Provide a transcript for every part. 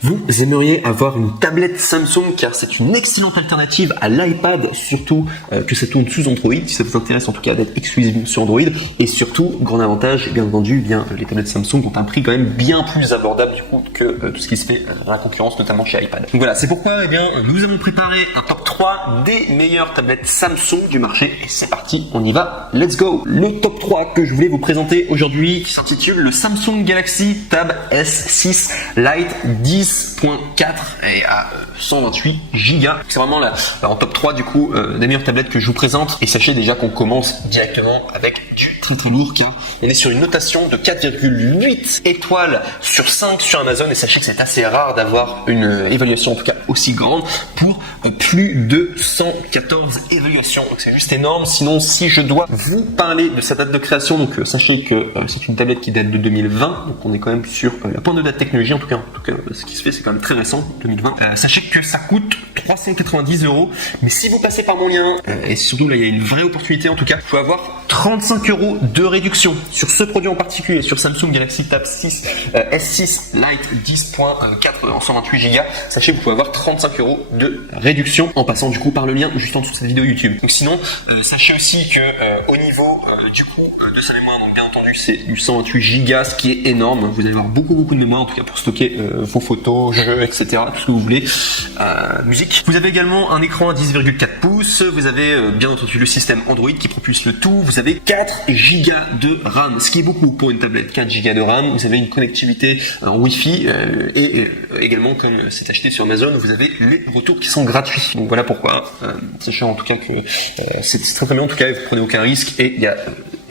Vous aimeriez avoir une tablette Samsung car c'est une excellente alternative à l'iPad, surtout que ça tourne sous Android, si ça vous intéresse en tout cas d'être exclusivement sur Android. Et surtout, grand avantage, bien entendu, les tablettes Samsung ont un prix quand même bien plus abordable du coup que tout ce qui se fait à la concurrence, notamment chez iPad. Donc voilà, c'est pourquoi nous avons préparé un top 3 des meilleures tablettes Samsung du marché. Et c'est parti, on y va, let's go. Le top 3 que je voulais vous présenter aujourd'hui qui s'intitule le Samsung Galaxy Tab S6 Lite 10.4 et à 128 Go. C'est vraiment en top 3 du coup des meilleures tablettes que je vous présente. Et sachez déjà qu'on commence directement avec du très très lourd car on est sur une notation de 4,8 étoiles sur 5 sur Amazon. Et sachez que c'est assez rare d'avoir une évaluation en tout cas aussi grande pour plus de 114 évaluations. Donc c'est juste énorme. Sinon, si je dois vous parler de sa date de création, donc sachez que c'est une tablette qui date de 2020. Donc on est quand même sur la pointe de la technologie. En tout cas, ce qui se fait, c'est quand même très récent, 2020. Sachez que ça coûte 390 €. Mais si vous passez par mon lien, et surtout là, il y a une vraie opportunité en tout cas, vous pouvez avoir 35 € de réduction sur ce produit en particulier, sur Samsung Galaxy Tab 6 S6 Lite 10.4 en 128 Go. Sachez que vous pouvez avoir 35 € de réduction en passant du coup par le lien juste en dessous de cette vidéo YouTube. Donc sinon, sachez aussi que au niveau du coup de sa mémoire, donc bien entendu c'est du 128 Go, ce qui est énorme. Vous allez avoir beaucoup de mémoire en tout cas pour stocker vos photos, jeux, etc. Tout ce que vous voulez, musique. Vous avez également un écran à 10,4 pouces. Vous avez bien entendu le système Android qui propulse le tout. Vous avez 4 Go de RAM, ce qui est beaucoup pour une tablette. 4 Go de RAM. Vous avez une connectivité en Wi-Fi et également, comme c'est acheté sur Amazon, vous avez les retours qui sont gratuits. Donc voilà pourquoi. Sachez en tout cas que c'est très très bien. En tout cas, vous prenez aucun risque et il y a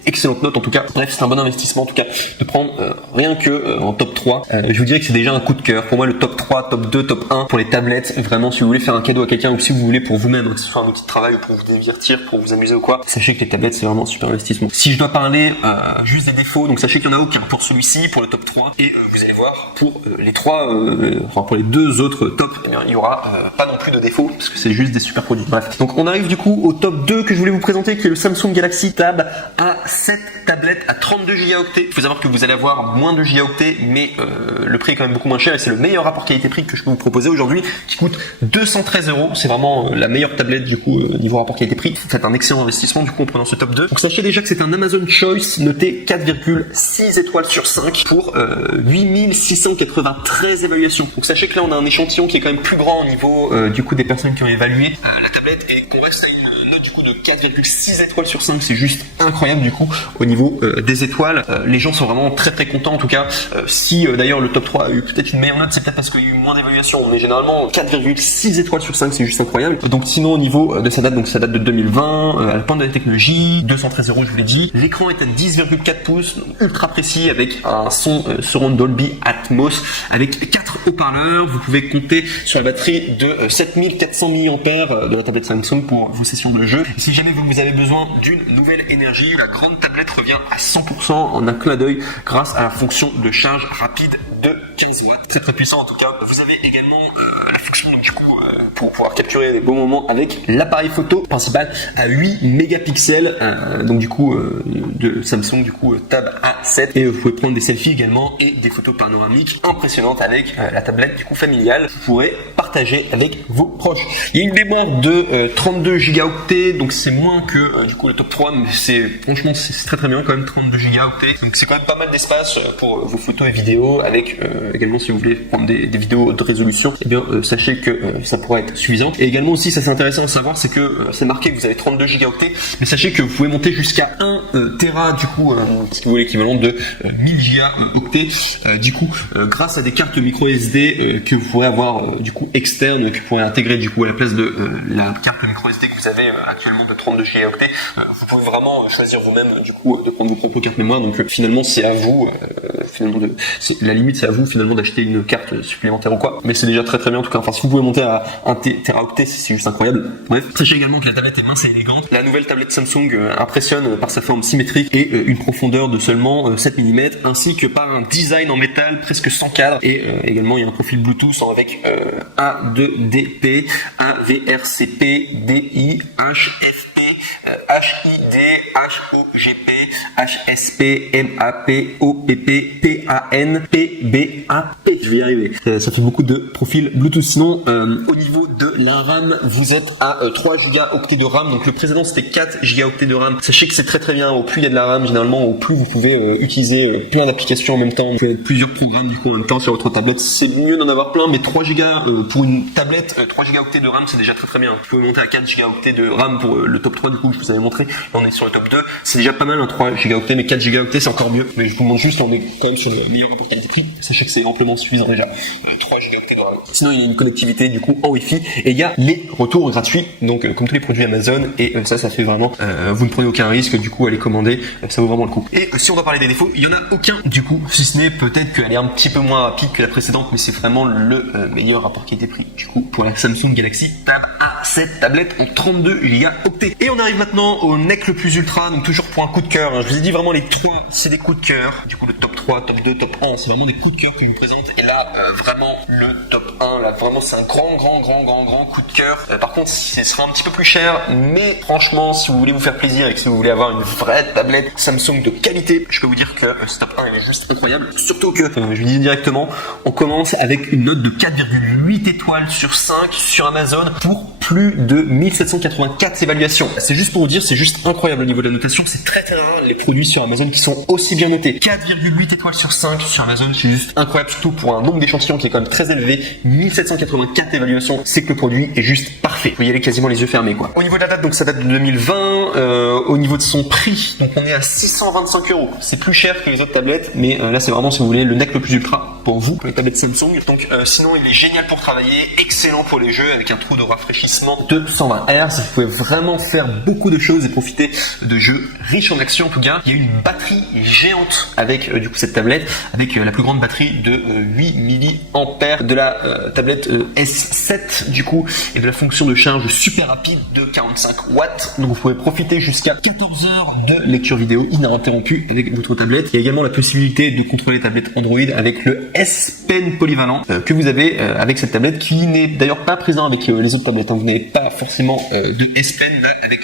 excellente note en tout cas. Bref, c'est un bon investissement en tout cas de prendre rien que en top 3. Je vous dirais que c'est déjà un coup de cœur. Pour moi, le top 3, top 2, top 1 pour les tablettes. Vraiment, si vous voulez faire un cadeau à quelqu'un ou si vous voulez pour vous-même, que ce soit un outil de travail ou pour vous divertir, pour vous amuser ou quoi, sachez que les tablettes, c'est vraiment un super investissement. Si je dois parler juste des défauts, donc sachez qu'il n'y en a aucun pour celui-ci, pour le top 3. Et vous allez voir, pour les trois, enfin pour les deux autres tops, eh bien, il y aura pas non plus de défauts parce que c'est juste des super produits. Bref, donc on arrive du coup au top 2 que je voulais vous présenter, qui est le Samsung Galaxy Tab A7 tablette à 32 Go. Il faut savoir que vous allez avoir moins de gigaoctets, mais le prix est quand même beaucoup moins cher et c'est le meilleur rapport qualité-prix que je peux vous proposer aujourd'hui, qui coûte 213 €. C'est vraiment la meilleure tablette du coup niveau rapport qualité-prix. Faites un excellent investissement du coup en prenant ce top 2. Donc sachez déjà que c'est un Amazon Choice noté 4,6 étoiles sur 5 pour 8693 évaluations. Donc sachez que là on a un échantillon qui est quand même plus grand au niveau du coup des personnes qui ont évalué la tablette et qu'on reste à une note du coup de 4,6 étoiles sur 5. C'est juste incroyable du coup au niveau des étoiles. Les gens sont vraiment très très contents en tout cas. Si d'ailleurs le top 3 a eu peut-être une meilleure note, c'est peut-être parce qu'il y a eu moins d'évaluations, mais généralement 4,6 étoiles sur 5, c'est juste incroyable. Donc sinon au niveau de sa date, donc ça date de 2020, à la pointe de la technologie, 213 €, je vous l'ai dit. L'écran est à 10,4 pouces, donc ultra précis avec un son surround Dolby Atmos avec 4 haut-parleurs. Vous pouvez compter sur la batterie de 7400 mAh de la tablette Samsung pour vos sessions de jeu. Et si jamais vous avez besoin d'une nouvelle énergie, la grande tablette revient à 100% en un clin d'œil grâce à la fonction de charge rapide de 15 watts. Très très puissant en tout cas. Vous avez également la fonction donc, du coup pour pouvoir capturer des beaux moments avec l'appareil photo principal à 8 mégapixels donc du coup de Samsung du coup Tab A7 et vous pouvez prendre des selfies également et des photos panoramiques impressionnantes avec la tablette du coup familiale. Vous pourrez partager avec vos proches. Il y a une mémoire de 32 gigaoctets, donc c'est moins que du coup le top 3, mais franchement c'est très très bien quand même, 32 gigaoctets, donc c'est quand même pas mal d'espace pour vos photos et vidéos avec également si vous voulez prendre des vidéos de résolution, et bien sachez que ça pourrait être suffisant. Et également aussi ça c'est intéressant à savoir, c'est que c'est marqué que vous avez 32 gigaoctets, mais sachez que vous pouvez monter jusqu'à 1 Tera du coup, ce qui vaut l'équivalent de 1000 gigaoctets du coup grâce à des cartes micro SD que vous pourrez avoir du coup externes, que vous pourrez intégrer du coup à la place de la carte micro SD que vous avez actuellement de 32 gigaoctets. Vous pouvez vraiment choisir vous-même du coup de prendre vos propres cartes mémoire, donc finalement c'est à vous finalement la limite c'est à vous finalement d'acheter une carte supplémentaire ou quoi, mais c'est déjà très très bien en tout cas. Enfin si vous pouvez monter à 1 Teraoctet, c'est juste incroyable. Bref, sachez également que la tablette est mince et élégante. La nouvelle tablette Samsung impressionne par sa forme symétrique et une profondeur de seulement 7 mm, ainsi que par un design en métal presque sans cadre, et également il y a un profil Bluetooth avec A2DP, AVRCP, DI, HFP HID, HOGP, HSP, MAP, OPP, PAN, PBAP. Je vais y arriver. Ça fait beaucoup de profils Bluetooth. Sinon, au niveau de la RAM, vous êtes à 3 gigaoctets de RAM. Donc le précédent c'était 4 gigaoctets de RAM. Sachez que c'est très très bien. Au plus il y a de la RAM, généralement, au plus vous pouvez utiliser plein d'applications en même temps. Vous pouvez mettre plusieurs programmes du coup en même temps sur votre tablette. C'est mieux d'en avoir plein, mais 3 gigas pour une tablette, 3 gigaoctets de RAM, c'est déjà très très bien. Vous pouvez monter à 4 gigaoctets de RAM pour le top 3 du coup que je vous avais montré. Là, on est sur le top 2. C'est déjà pas mal, 3 gigaoctets, mais 4 gigaoctets c'est encore mieux. Mais je vous montre juste, là, on est quand même sur le meilleur rapport qualité-prix. Sachez que c'est amplement suffisant déjà. 3 gigaoctets de RAM. Sinon, il y a une connectivité du coup en Wi-Fi et il y a les retours gratuits. Donc, comme tous les produits Amazon, et ça fait vraiment, vous ne prenez aucun risque du coup à les commander. Ça vaut vraiment le coup. Et si on doit parler des défauts, il y en a aucun du coup, si ce n'est peut-être qu'elle est un petit peu moins rapide que la précédente, mais c'est vraiment le meilleur rapport qualité-prix du coup pour la Samsung Galaxy Tab A7 tablette en 32 gigaoctets. Et on arrive maintenant au NEC le plus ultra, donc toujours pour un coup de cœur. Hein. Je vous ai dit vraiment les 3, c'est des coups de cœur. Du coup le top 3, top 2, top 1, c'est vraiment des coups de cœur que je vous présente. Et là vraiment le top 1, là vraiment c'est un grand coup de cœur. Par contre ce sera un petit peu plus cher, mais franchement si vous voulez vous faire plaisir et que si vous voulez avoir une vraie tablette Samsung de qualité, je peux vous dire que ce top 1 il est juste incroyable. Surtout que, je vous dis directement, on commence avec une note de 4,8 étoiles sur 5 sur Amazon pour plus de 1784 évaluations. C'est juste pour vous dire, c'est juste incroyable au niveau de la notation. C'est très très rare les produits sur Amazon qui sont aussi bien notés. 4,8 étoiles sur 5 sur Amazon, c'est juste incroyable, surtout pour un nombre d'échantillons qui est quand même très élevé. 1784 évaluations, c'est que le produit est juste parfait. Vous pouvez y aller quasiment les yeux fermés quoi. Au niveau de la date, donc ça date de 2020. Au niveau de son prix, donc on est à 625 €. C'est plus cher que les autres tablettes, mais là c'est vraiment si vous voulez le NEC le plus ultra pour vous, pour les tablettes Samsung. Donc sinon il est génial pour travailler, excellent pour les jeux avec un trou de rafraîchissement de 120 Hz. Vous pouvez vraiment faire beaucoup de choses et profiter de jeux riches en action en tout cas. Il y a une batterie géante avec du coup cette tablette, avec la plus grande batterie de 8 mAh de la tablette S7 du coup, et de la fonction de charge super rapide de 45 watts. Donc vous pouvez profiter jusqu'à 14 heures de lecture vidéo ininterrompue avec votre tablette. Il y a également la possibilité de contrôler tablette Android avec le S Pen polyvalent que vous avez avec cette tablette, qui n'est d'ailleurs pas présent avec les autres tablettes. Vous n'avez pas forcément de S Pen là avec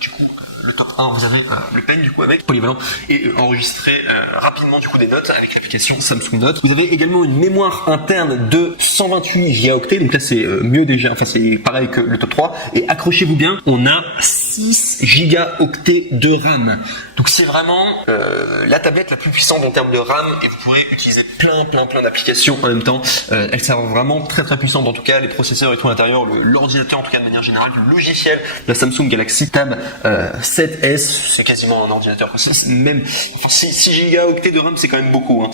du coup le top 1, vous avez le pen du coup avec polyvalent et enregistrer rapidement du coup des notes avec l'application Samsung Notes. Vous avez également une mémoire interne de 128 gigaoctets, donc là c'est mieux déjà, enfin c'est pareil que le top 3, et accrochez-vous bien, on a 6 gigaoctets de RAM. Donc c'est vraiment la tablette la plus puissante en termes de RAM, et vous pourrez utiliser plein d'applications en même temps. Elle sert vraiment très puissante, en tout cas les processeurs et tout à l'intérieur, l'ordinateur en tout cas de manière générale, le logiciel de la Samsung Galaxy Tab 7S, c'est quasiment un ordinateur. Même 6 gigaoctets de RAM, c'est quand même beaucoup. Hein.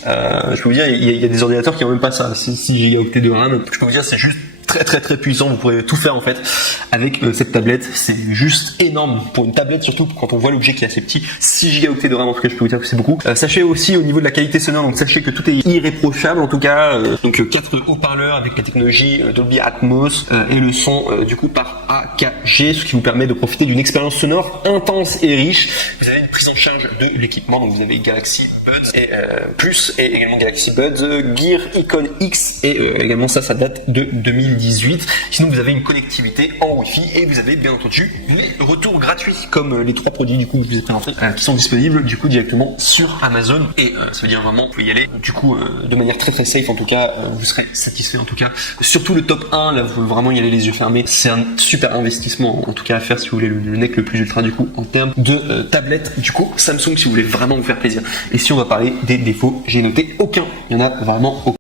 Je peux vous dire, il y a des ordinateurs qui n'ont même pas ça, 6 gigaoctets de RAM. Je peux vous dire, c'est juste très puissant. Vous pourrez tout faire en fait avec cette tablette. C'est juste énorme pour une tablette, surtout quand on voit l'objet qui est assez petit. 6 gigaoctets de RAM, en tout cas je peux vous dire que c'est beaucoup. Sachez aussi au niveau de la qualité sonore, donc sachez que tout est irréprochable en tout cas. Donc 4 haut-parleurs avec la technologie Dolby Atmos et le son du coup par AKG, ce qui vous permet de profiter d'une expérience sonore intense et riche. Vous avez une prise en charge de l'équipement, donc vous avez Galaxy Buds et Plus, et également Galaxy Buds Gear Icon X, et également ça date de 2018. Sinon vous avez une connectivité en Wi-Fi, et vous avez bien entendu les retours gratuits comme les 3 produits du coup que je vous ai présentés qui sont disponibles du coup directement sur Amazon, et ça veut dire vraiment vous pouvez y aller du coup de manière très safe. En tout cas vous serez satisfait, en tout cas surtout le top 1 là, vous pouvez vraiment y aller les yeux fermés. C'est un super investissement en tout cas à faire si vous voulez le NEC le plus ultra du coup en termes de tablette du coup Samsung, si vous voulez vraiment vous faire plaisir. Et si on va parler des défauts, j'ai noté aucun, il y en a vraiment aucun.